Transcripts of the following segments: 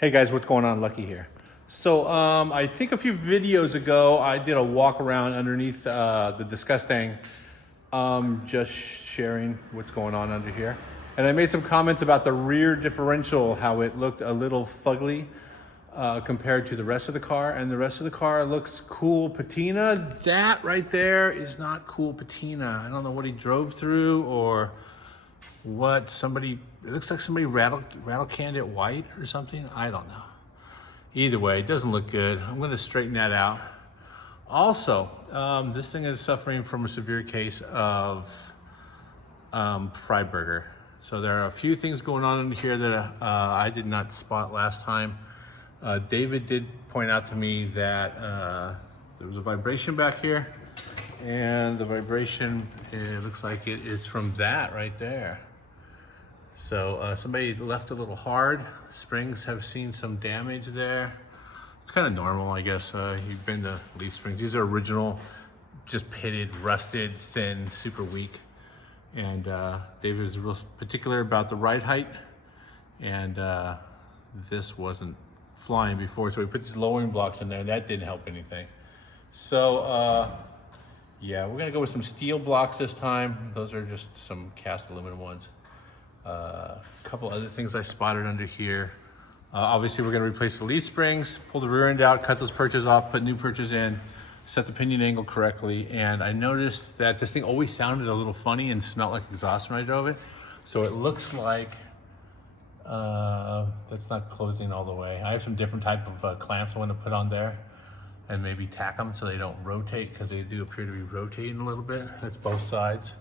Hey guys, what's going on? Lucky here. So I think a few videos ago I did a walk around underneath the Disgusting, just sharing what's going on under here. And I made some comments about the rear differential, how it looked a little fugly compared to the rest of the car. And the rest of the car looks cool patina. That right there is not cool patina. I don't know what he drove through or what it looks like somebody rattle canned it white or something. I don't know. Either way, it doesn't look good. I'm going to straighten that out. Also, this thing is suffering from a severe case of fried burger. So there are a few things going on in here that I did not spot last time. David did point out to me that there was a vibration back here, and the vibration, it looks like it is from that right there. So somebody left a little hard. Springs have seen some damage there. It's kind of normal, I guess. You've been to leaf springs. These are original, just pitted, rusted, thin, super weak. And David was real particular about the ride height. And this wasn't flying before, so we put these lowering blocks in there, and that didn't help anything. So yeah, we're gonna go with some steel blocks this time. Those are just some cast aluminum ones. A couple other things I spotted under here. Obviously we're gonna replace the leaf springs, pull the rear end out, cut those perches off, put new perches in, set the pinion angle correctly. And I noticed that this thing always sounded a little funny and smelled like exhaust when I drove it. So it looks like that's not closing all the way. I have some different type of clamps I want to put on there and maybe tack them so they don't rotate, because they do appear to be rotating a little bit. That's both sides.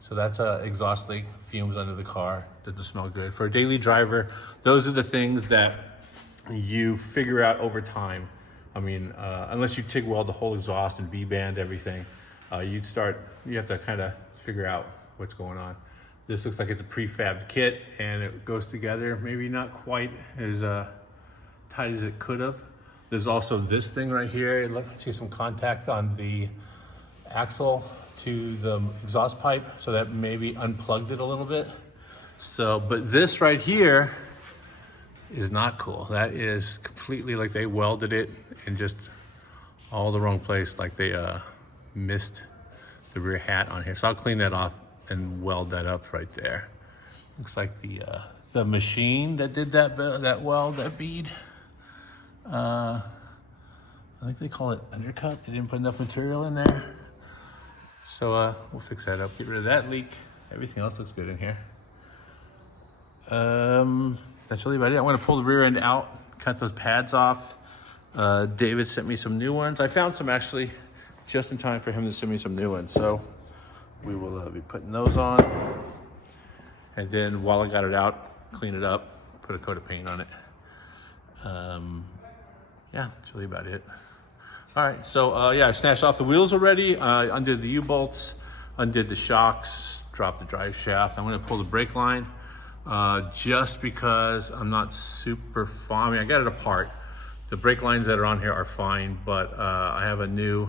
So that's exhaust leak, fumes under the car. Doesn't smell good. For a daily driver, those are the things that you figure out over time. I mean, unless you TIG weld the whole exhaust and V-band everything, you have to kind of figure out what's going on. This looks like it's a prefab kit and it goes together, maybe not quite as tight as it could have. There's also this thing right here. Let's see some contact on the axle to the exhaust pipe, so that maybe unplugged it a little bit. So, but this right here is not cool. That is completely like they welded it in just all the wrong place, like they missed the rear hat on here. So I'll clean that off and weld that up right there. Looks like the machine that did that weld, that bead. I think they call it undercut. They didn't put enough material in there. So we'll fix that up, get rid of that leak. Everything else looks good in here. That's really about it. I'm gonna pull the rear end out, cut those pads off. David sent me some new ones. I found some actually just in time for him to send me some new ones. So we will be putting those on. And then while I got it out, clean it up, put a coat of paint on it. Yeah, that's really about it. All right, so yeah, I snatched off the wheels already, undid the U-bolts, undid the shocks, dropped the drive shaft. I'm gonna pull the brake line just because I'm not super fond. I mean, I got it apart. The brake lines that are on here are fine, but I have a new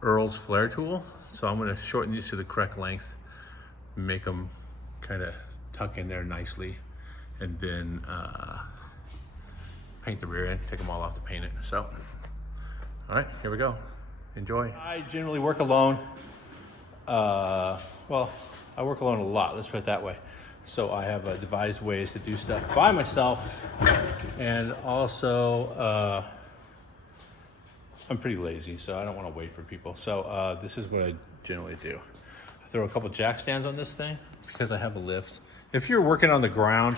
Earl's flare tool. So I'm gonna shorten these to the correct length, make them kind of tuck in there nicely, and then paint the rear end, take them all off to paint it. So, all right, here we go. Enjoy. I generally work alone. Well, I work alone a lot, let's put it that way. So I have devised ways to do stuff by myself, and also I'm pretty lazy, so I don't want to wait for people. So this is what I generally do. I throw a couple jack stands on this thing because I have a lift. If you're working on the ground,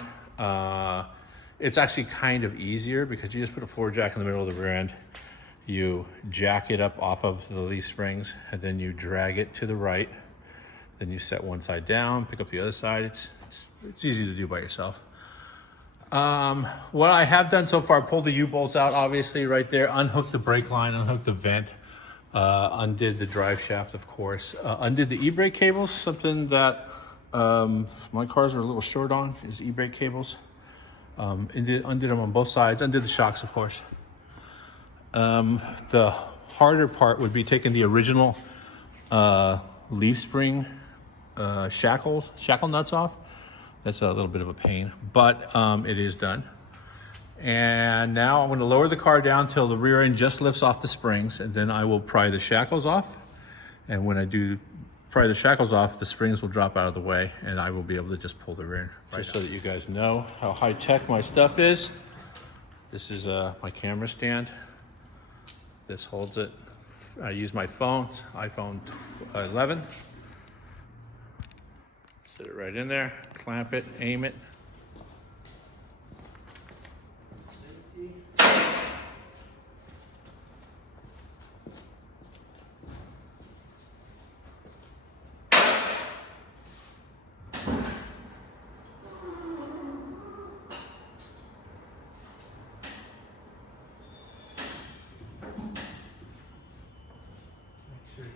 it's actually kind of easier because you just put a floor jack in the middle of the rear end. You jack it up off of the leaf springs, and then you drag it to the right. Then you set one side down, pick up the other side. It's easy to do by yourself. What I have done so far, pulled the U-bolts out, obviously, right there, unhooked the brake line, unhooked the vent, undid the drive shaft, of course, undid the e-brake cables, something that my cars are a little short on, is e-brake cables. Undid them on both sides, undid the shocks, of course. The harder part would be taking the original leaf spring shackle nuts off. That's a little bit of a pain, but it is done. And now I'm going to lower the car down till the rear end just lifts off the springs, and then I will pry the shackles off. And when I do pry the shackles off, the springs will drop out of the way, and I will be able to just pull the rear end just so that you guys know how high-tech my stuff is. This is my camera stand. This holds it. I use my phone, iPhone 11. Sit it right in there, clamp it, aim it.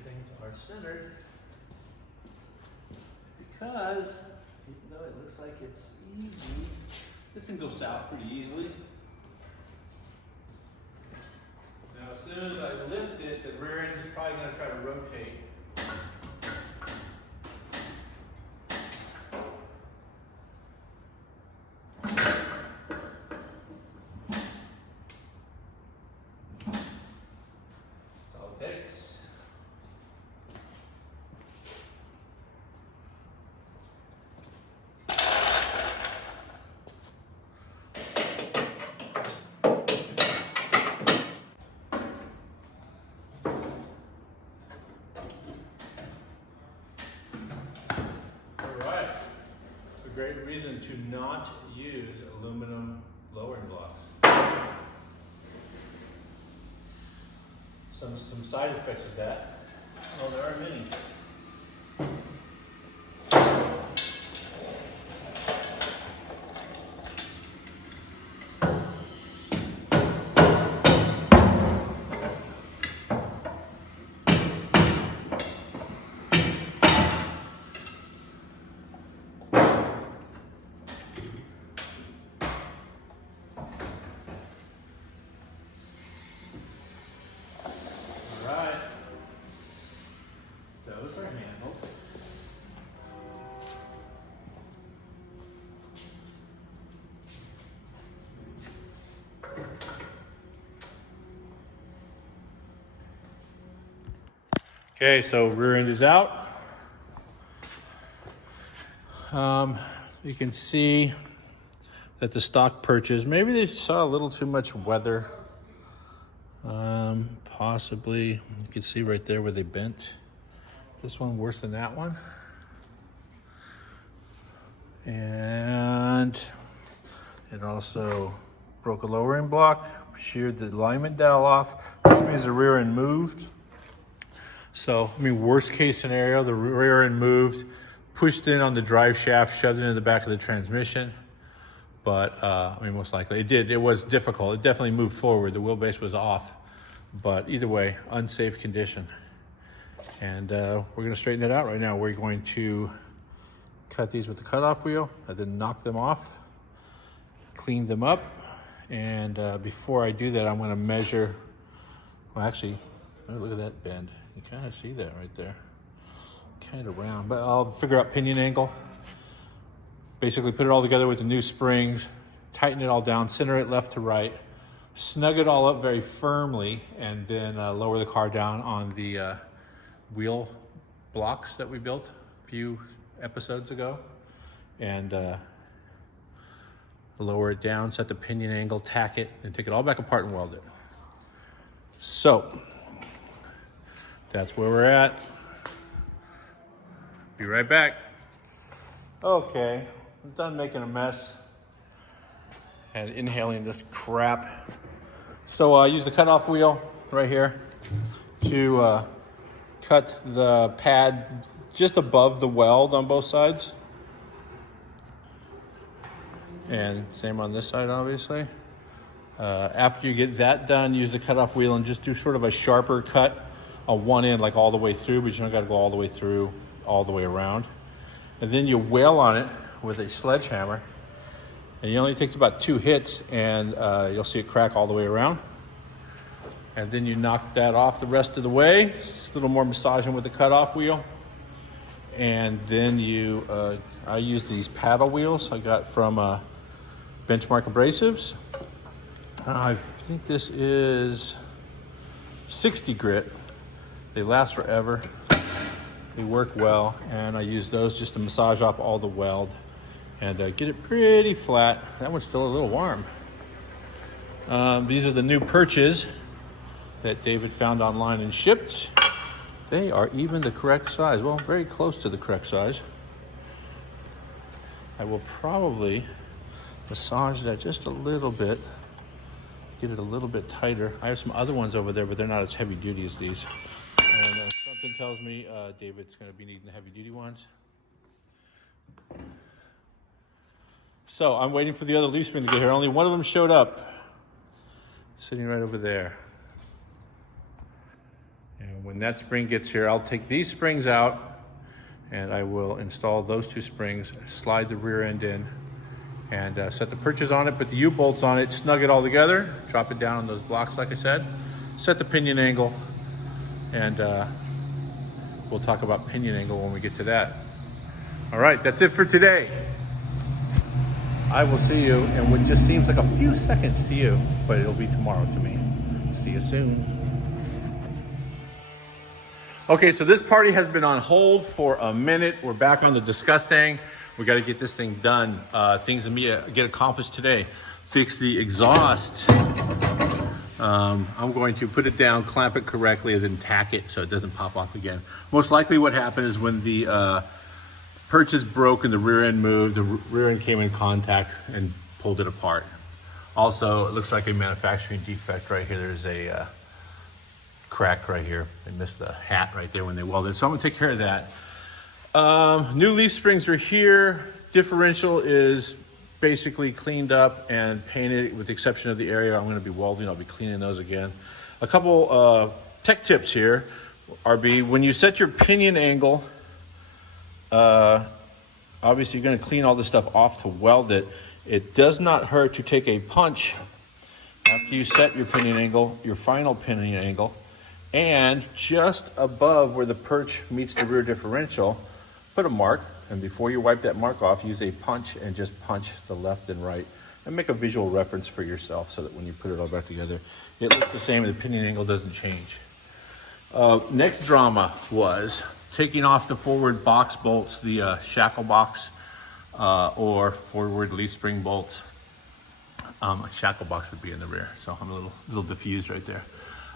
Things are centered, because even though it looks like it's easy, this can go south pretty easily. Now as soon as I lift it, the rear end is probably going to try to rotate. That's all it takes. Great reason to not use aluminum lowering blocks. Some side effects of that. Well, there are many. Those are handled. Okay, so rear end is out. You can see that the stock perches, maybe they saw a little too much weather. Possibly, you can see right there where they bent. This one worse than that one. And it also broke a lowering block, sheared the alignment dowel off. This means the rear end moved. So, I mean, worst case scenario, the rear end moved, pushed in on the drive shaft, shoved it into the back of the transmission. But, I mean, most likely it did. It was difficult. It definitely moved forward. The wheelbase was off. But either way, unsafe condition. And we're going to straighten that out right now. We're going to cut these with the cutoff wheel and then knock them off, clean them up. And before I do that, I'm going to measure. Well, actually, look at that bend. You kind of see that right there. Kind of round, but I'll figure out pinion angle. Basically put it all together with the new springs, tighten it all down, center it left to right, snug it all up very firmly, and then lower the car down on the wheel blocks that we built a few episodes ago, and lower it down, set the pinion angle, tack it, and take it all back apart and weld it. So that's where we're at. Be right back. Okay, I'm done making a mess and inhaling this crap. So I use the cutoff wheel right here to cut the pad just above the weld on both sides. And same on this side, obviously. After you get that done, use the cutoff wheel and just do sort of a sharper cut on one end, like all the way through, but you don't got to go all the way through, all the way around. And then you wail on it with a sledgehammer. And it only takes about 2 hits, and you'll see it crack all the way around. And then you knock that off the rest of the way. Just a little more massaging with the cutoff wheel. And then I use these paddle wheels I got from Benchmark Abrasives. I think this is 60 grit. They last forever. They work well, and I use those just to massage off all the weld and get it pretty flat. That one's still a little warm. These are the new perches that David found online and shipped. They are even the correct size. Well, very close to the correct size. I will probably massage that just a little bit, get it a little bit tighter. I have some other ones over there, but they're not as heavy duty as these. And something tells me David's going to be needing the heavy duty ones. So I'm waiting for the other leaf spring to get here. Only one of them showed up, sitting right over there. And when that spring gets here, I'll take these springs out and I will install those two springs, slide the rear end in, and set the perches on it, put the U-bolts on it, snug it all together, drop it down on those blocks like I said, set the pinion angle, and we'll talk about pinion angle when we get to that. All right, that's it for today. I will see you in what just seems like a few seconds to you, but it'll be tomorrow to me. See you soon. Okay, so this party has been on hold for a minute. We're back on the disgusting. We got to get this thing done. Things that get accomplished today. Fix the exhaust. I'm going to put it down, clamp it correctly, and then tack it so it doesn't pop off again. Most likely what happened is when the perches broke and the rear end moved, the rear end came in contact and pulled it apart. Also, it looks like a manufacturing defect right here. There's a crack right here. They missed the hat right there when they welded. So I'm gonna take care of that. New leaf springs are here. Differential is basically cleaned up and painted with the exception of the area I'm gonna be welding. I'll be cleaning those again. A couple tech tips here, RB. When you set your pinion angle, obviously you're gonna clean all this stuff off to weld it. It does not hurt to take a punch after you set your pinion angle, your final pinion angle, and just above where the perch meets the rear differential, put a mark, and before you wipe that mark off, use a punch and just punch the left and right, and make a visual reference for yourself so that when you put it all back together, it looks the same and the pinion angle doesn't change. Next drama was taking off the forward box bolts, the shackle box or forward leaf spring bolts. Shackle box would be in the rear, so I'm a little diffused right there.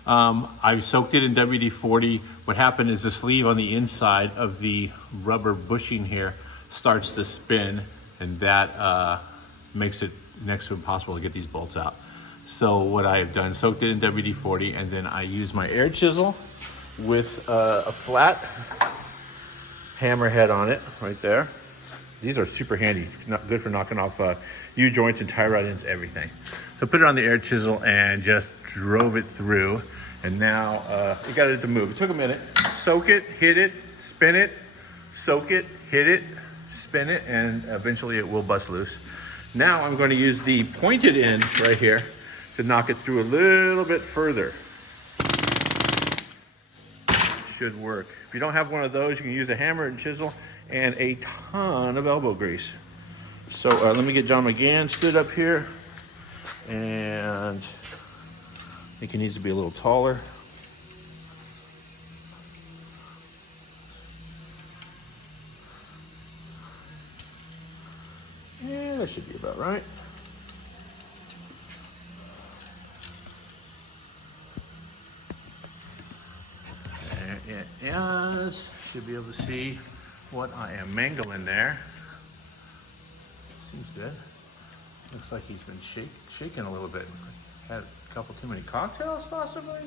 I soaked it in WD-40. What happened is the sleeve on the inside of the rubber bushing here starts to spin, and that makes it next to impossible to get these bolts out. So what I have done, soaked it in WD-40, and then I use my air chisel with a flat hammerhead on it right there. These are super handy, good for knocking off U-joints and tie rod ends, everything. So put it on the air chisel and just drove it through. And now you got it to move. It took a minute. Soak it, hit it, spin it, soak it, hit it, spin it, and eventually it will bust loose. Now I'm going to use the pointed end right here to knock it through a little bit further. Should work. If you don't have one of those, you can use a hammer and chisel and a ton of elbow grease. So let me get John McGann stood up here, and I think he needs to be a little taller. Yeah, that should be about right. There it is. Should be able to see what I am mangling there. Seems good. Looks like he's been shaking a little bit. Had a couple too many cocktails, possibly?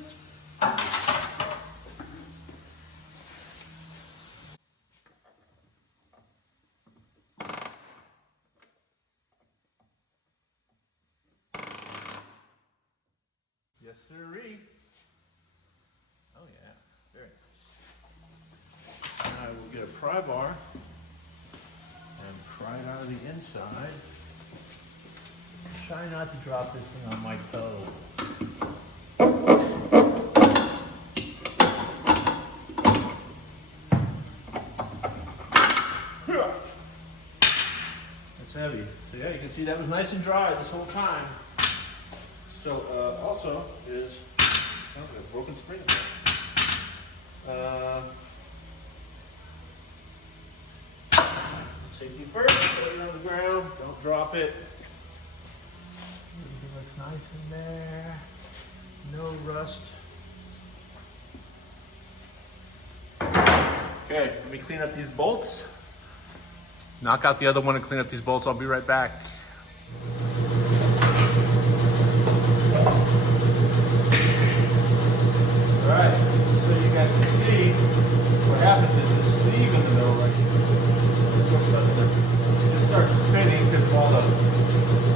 Yes, sirree. Oh, yeah. Very nice. And I will get a pry bar and pry it out of the inside. Try not to drop this thing on my toe. That's heavy. So yeah, you can see that was nice and dry this whole time. So also is a broken spring. Safety first, put it on the ground, don't drop it. Everything looks nice in there. No rust. Okay, let me clean up these bolts. Knock out the other one and clean up these bolts. I'll be right back. All right, just so you guys can see, what happens is the sleeve in the middle right here, it just starts spinning because of all the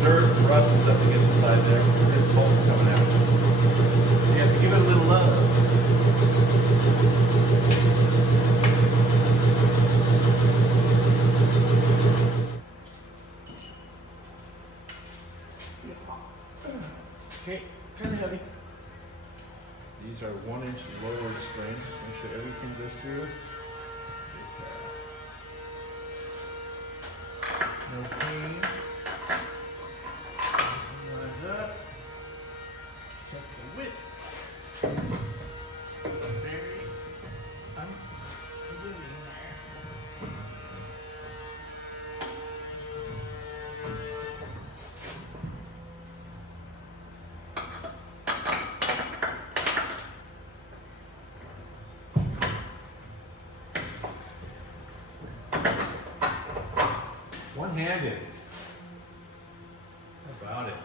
dirt and rust and stuff that gets inside there. There's bolts coming out. You have to give it a little love. Okay, kind of heavy. These are 1-inch lowered springs. Just make sure everything goes through. No pain. Lines up. Check the width. Very unforgiving there. One-handed. How about it?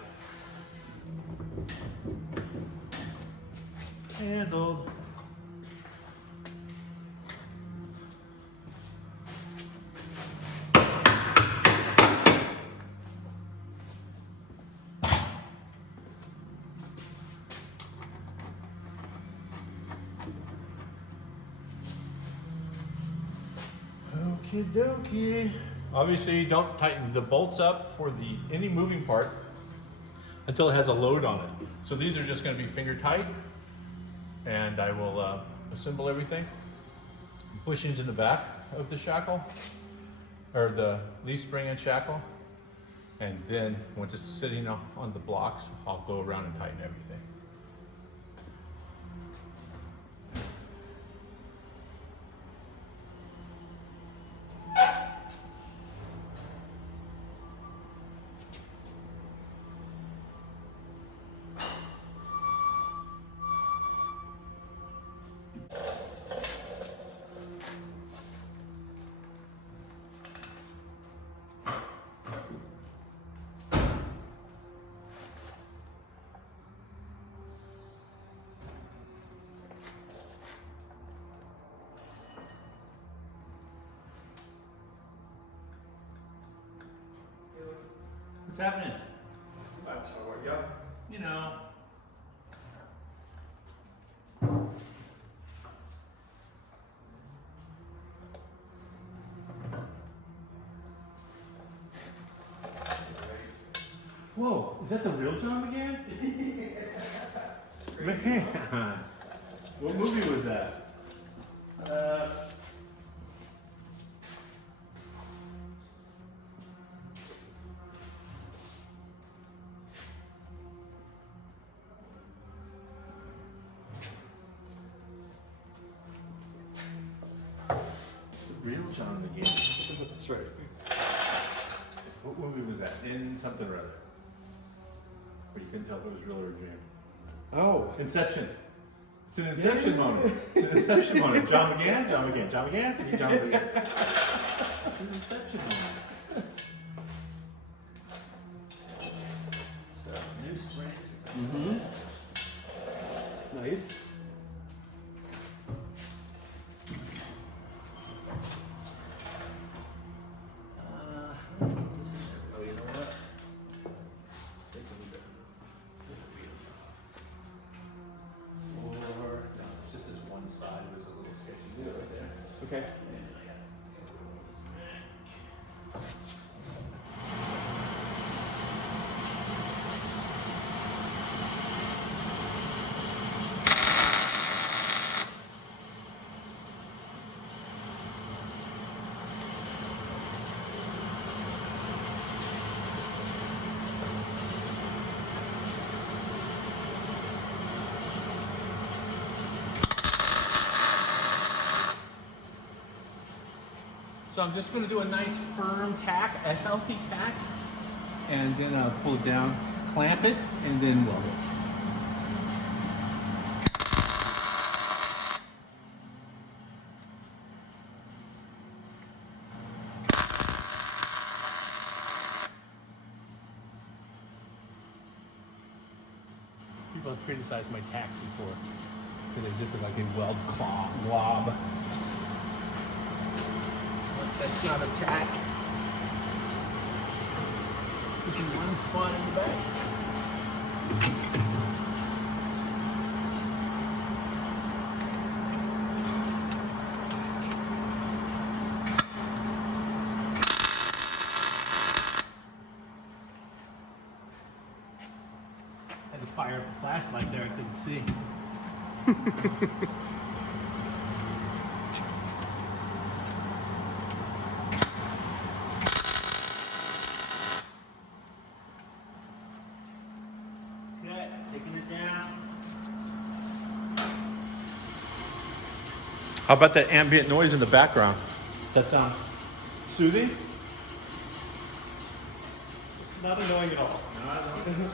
Handled. Okie dokie. Obviously, don't tighten the bolts up for any moving part until it has a load on it. So these are just going to be finger tight, and I will assemble everything. Bushings in the back of the shackle, or the leaf spring and shackle, and then once it's sitting on the blocks, I'll go around and tighten everything. What's happening? It's about to work, yeah. You know. Whoa, is that the real John McGann? Man, what movie was that? It's the real John McGann. That's right. What movie was that? In something or other. Where you couldn't tell if it was real or a dream. Oh. Inception. It's an Inception moment. It's an Inception moment. John McGann, John McGann, John McGann, John McGann. It's an Inception moment. So, new springs. Mm-hmm. Nice. Oh, you know what? Take a little bit. Take the wheels off. Or, no, just this one side was a little sketchy too right there. Okay. So I'm just going to do a nice firm tack, a healthy tack, and then pull it down, clamp it, and then weld it. People have criticized my tacks before because they just look like a weld glob. But that's not a tack. Just in one spot in the back. I had to fire up a flashlight there, I couldn't see. Okay, taking it down. How about that ambient noise in the background? Does that sound soothing? Not annoying at all. Not annoying.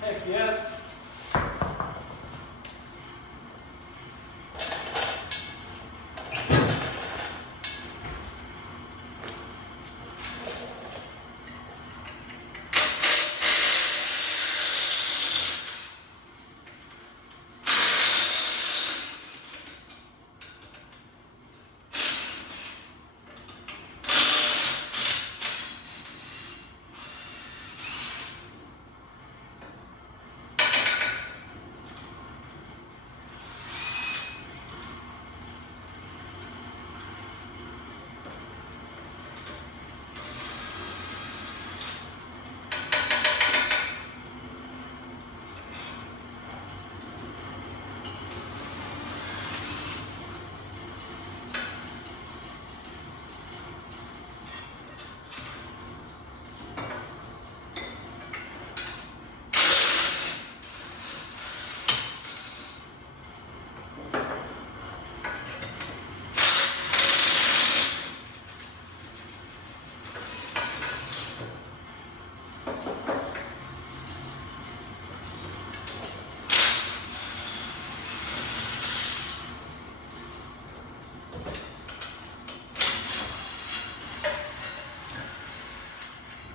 Heck yes.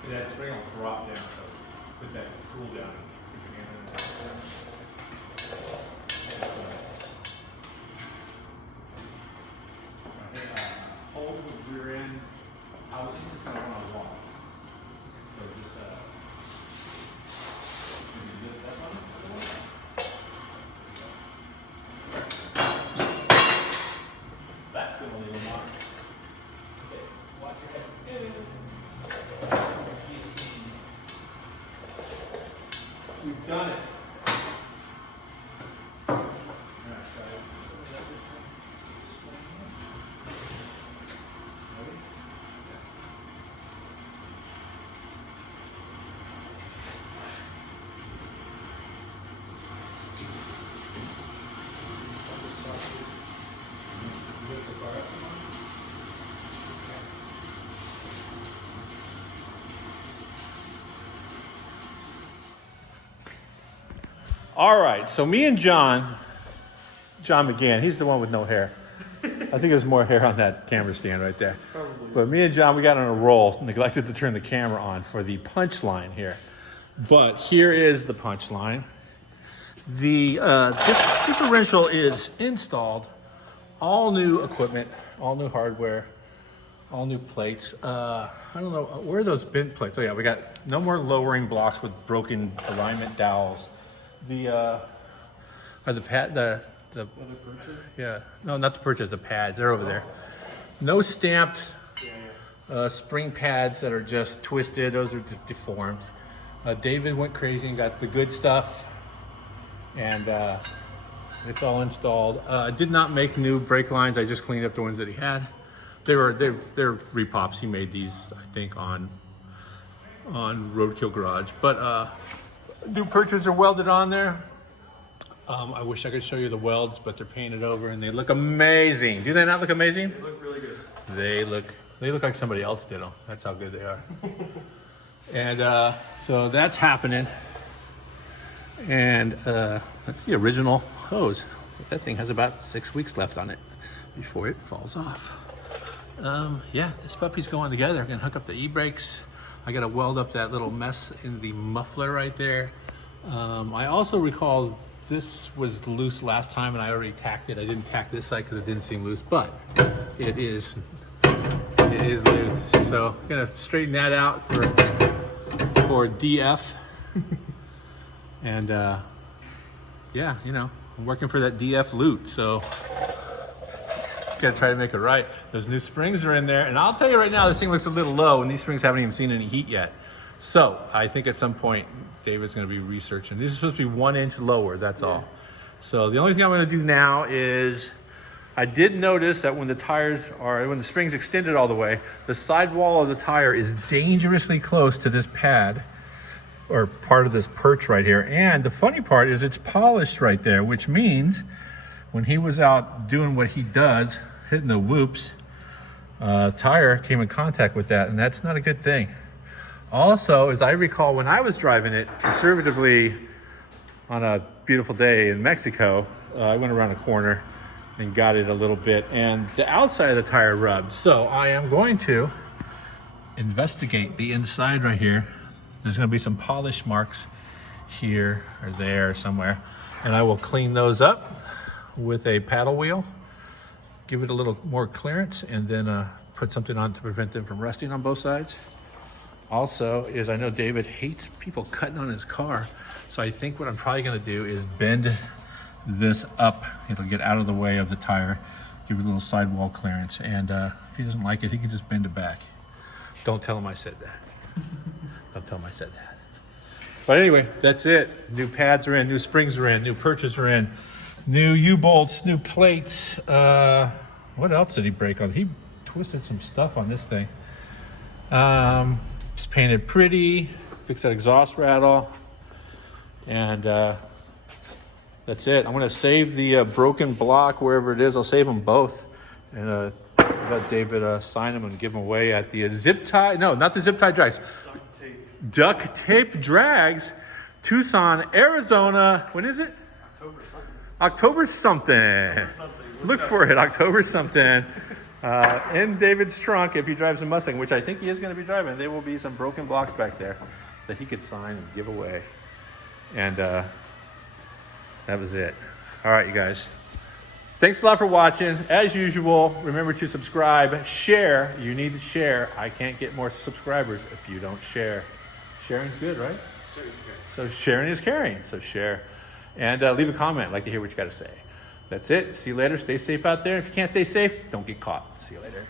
That spring will drop down, so put that tool down and put your hand in there. Hold the rear end housing is kind of on a wall. So just maybe lift that one a little. That's going to leave a mark. Okay, watch your head. We've done it. All right, so me and John McGann, he's the one with no hair. I think there's more hair on that camera stand right there. Probably. But me and John, we got on a roll, neglected to turn the camera on for the punch line here. But here is the punch line. The differential is installed, all new equipment, all new hardware, all new plates. I don't know, where are those bent plates? Oh yeah, we got no more lowering blocks with broken alignment dowels. are the pad the Other perches? yeah, no, not the perches, the pads. They're over there. No stamped spring pads that are just twisted. Those are just deformed. David went crazy and got the good stuff, and it's all installed. I did not make new brake lines. I just cleaned up the ones that he had. They're repops. He made these, I think, on Roadkill Garage. But new perches are welded on there. I wish I could show you the welds, but they're painted over and they look amazing. Do they not look amazing? They look really good. They look like somebody else did them. That's how good they are. And so that's happening. And that's the original hose. That thing has about 6 weeks left on it before it falls off. Yeah, this puppy's going together. I'm gonna hook up the e-brakes. I gotta weld up that little mess in the muffler right there. I also recall this was loose last time and I already tacked it. I didn't tack this side because it didn't seem loose, but it is loose. So I'm gonna straighten that out for DF. And yeah, you know, I'm working for that DF loot, so gotta try to make it right. Those new springs are in there, and I'll tell you right now, this thing looks a little low, and these springs haven't even seen any heat yet. So I think at some point, David's gonna be researching. These are supposed to be 1 inch lower, that's all. So the only thing I'm gonna do now is, I did notice that when the springs extended all the way, the sidewall of the tire is dangerously close to this pad, or part of this perch right here. And the funny part is it's polished right there, which means when he was out doing what he does, hitting the whoops, tire came in contact with that, and that's not a good thing. Also, as I recall, when I was driving it conservatively on a beautiful day in Mexico, I went around a corner and got it a little bit, and the outside of the tire rubbed. So I am going to investigate the inside right here. There's gonna be some polish marks here or there or somewhere, and I will clean those up with a paddle wheel, give it a little more clearance, and then put something on to prevent them from rusting on both sides. Also, is I know David hates people cutting on his car, so I think what I'm probably gonna do is bend this up. It'll get out of the way of the tire, give it a little sidewall clearance, and if he doesn't like it, he can just bend it back. Don't tell him I said that. Don't tell him I said that. But anyway, that's it. New pads are in, new springs are in, new perches are in, new U-bolts, new plates. What else did he break on? He twisted some stuff on this thing. It's painted pretty, fixed that exhaust rattle, and that's it. I'm gonna save the broken block wherever it is. I'll save them both, and let David sign them and give them away at the zip tie. No, not the zip tie drags. Duct tape drags, Tucson, Arizona. When is it? October something. Look for it, October something. In David's trunk, if he drives a Mustang, which I think he is going to be driving, there will be some broken blocks back there that he could sign and give away. And that was it. All right, you guys. Thanks a lot for watching. As usual, remember to subscribe, share. You need to share. I can't get more subscribers if you don't share. Sharing's good, right? So sharing is caring. So share. And leave a comment. I'd like to hear what you got to say. That's it. See you later. Stay safe out there. If you can't stay safe, don't get caught. See you later.